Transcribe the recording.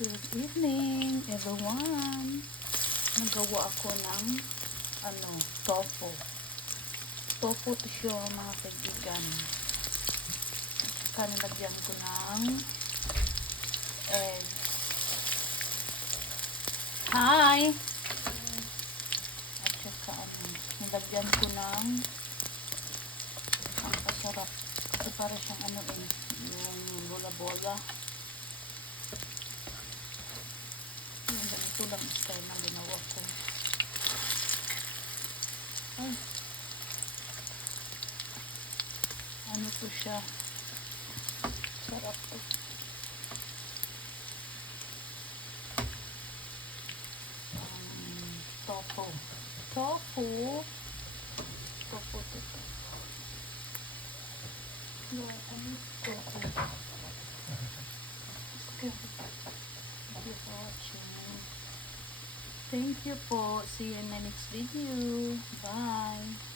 Good evening, everyone. Nagawa ako ng tofu. Tofu to siya, mga kaibigan. Saka nilagyan ko ng egg. Hi! At saka nilagyan ko ng ang pasarap. Kasi para siyang yung bola-bola. Ganito lang style na ginawa ko. Ay. Ano to siya? Sarap to. Tofu. Tofu. Tofu to. Tofu. Thank you for watching. Thank you po. See you in the next video. Bye.